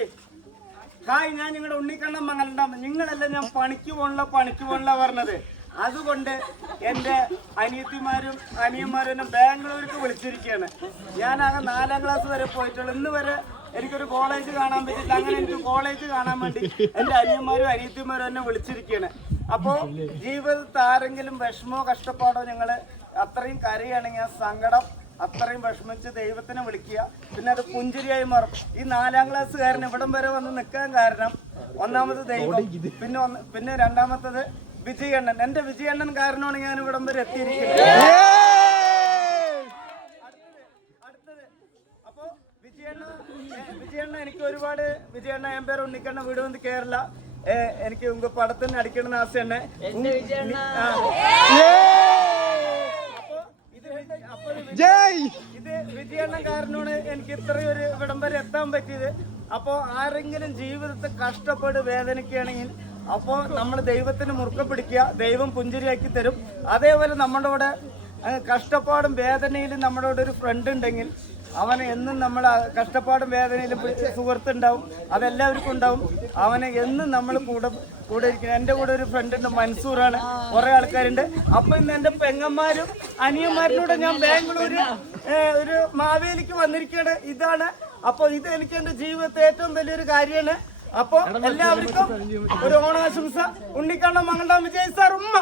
പറഞ്ഞപ്പോഴേ ഹായ് ഞാൻ നിങ്ങളുടെ ഉണ്ണിക്കണ്ണം മംഗലണ്ടാം, നിങ്ങളല്ല ഞാൻ പണിക്ക് പോണില്ല പറഞ്ഞത്. അതുകൊണ്ട് എൻ്റെ അനിയത്തിമാരും അനിയന്മാരും എന്നെ ബാംഗ്ലൂർക്ക് വിളിച്ചിരിക്കുകയാണ്. ഞാനാകെ 4ാം ക്ലാസ് വരെ പോയിട്ടുള്ളൂ. ഇന്ന് വരെ എനിക്കൊരു കോളേജ് കാണാൻ പറ്റില്ല. അങ്ങനെ എനിക്ക് കോളേജ് കാണാൻ വേണ്ടി എൻ്റെ അനിയന്മാരും അനിയത്തിമാരും എന്നെ വിളിച്ചിരിക്കുകയാണ്. അപ്പോൾ ജീവിതത്തിൽ ആരെങ്കിലും വിഷമോ കഷ്ടപ്പാടോ ഞങ്ങൾ അത്രയും കരയാണെങ്കിൽ ആ സങ്കടം അത്രയും വിഷമിച്ച് ദൈവത്തിനെ വിളിക്കുക. പിന്നെ അത് പുഞ്ചിരിയായി മാറും. ഈ 4ാം ക്ലാസ്സുകാരൻ ഇവിടം വരെ വന്ന് നിൽക്കാൻ കാരണം ഒന്നാമത് ദൈവം, പിന്നെ രണ്ടാമത്തത് വിജയണ്ണൻ. എൻ്റെ വിജയണ്ണൻ കാരണമാണ് ഞാൻ ഇവിടം വരെ എത്തിയിരിക്കുന്നത്. അടുത്തത് അപ്പോ വിജയണ്ണ എനിക്ക് ഒരുപാട് വിജയണ്ണ എൻ പേര് ഉണ്ണിക്കണ്ണ വീട് വന്ന് കേരള എനിക്ക് ഉങ്ക പടത്തിന് അടിക്കണമെന്ന് ആശ തന്നെ. ഇത് വിജയണ്ണൻ കാരണമാണ് എനിക്ക് ഇത്രയും ഒരു ഇവിടം വരെ എത്താൻ പറ്റിയത്. അപ്പോൾ ആരെങ്കിലും ജീവിതത്തിൽ കഷ്ടപ്പെട്ട് വേദനിക്കുകയാണെങ്കിൽ അപ്പോൾ നമ്മൾ ദൈവത്തിന് മുറുക്കെ പിടിക്കുക, ദൈവം പുഞ്ചിരിയാക്കി തരും. അതേപോലെ നമ്മുടെ കൂടെ കഷ്ടപ്പാടും വേദനയിലും നമ്മുടെ കൂടെ ഒരു ഫ്രണ്ട് ഉണ്ടെങ്കിൽ അവനെ എന്നും നമ്മൾ കഷ്ടപ്പാടും വേദനയിലും സുഹൃത്തുണ്ടാവും, അതെല്ലാവർക്കും ഉണ്ടാവും. അവനെ എന്നും നമ്മൾ കൂടെ ഇരിക്കുന്നത്. എൻ്റെ കൂടെ ഒരു ഫ്രണ്ട് ഉണ്ട്, മൻസൂറാണ്, കുറേ ആൾക്കാരുണ്ട്. അപ്പം ഇന്ന് എൻ്റെ പെങ്ങന്മാരും അനിയന്മാരിലൂടെ ഞാൻ ബാംഗ്ലൂര് ഒരു മാവേലിക്ക് വന്നിരിക്കുകയാണ്. ഇതാണ്. അപ്പോൾ ഇത് എനിക്ക് എൻ്റെ ജീവിതത്തെ ഏറ്റവും വലിയൊരു കാര്യമാണ്. അപ്പൊ എല്ലാവർക്കും ഒരു ഓണാശംസ. ഉണ്ണിക്കണ്ണം മംഗലണ്ടാം വിജയ് സാർ ഉമ്മ.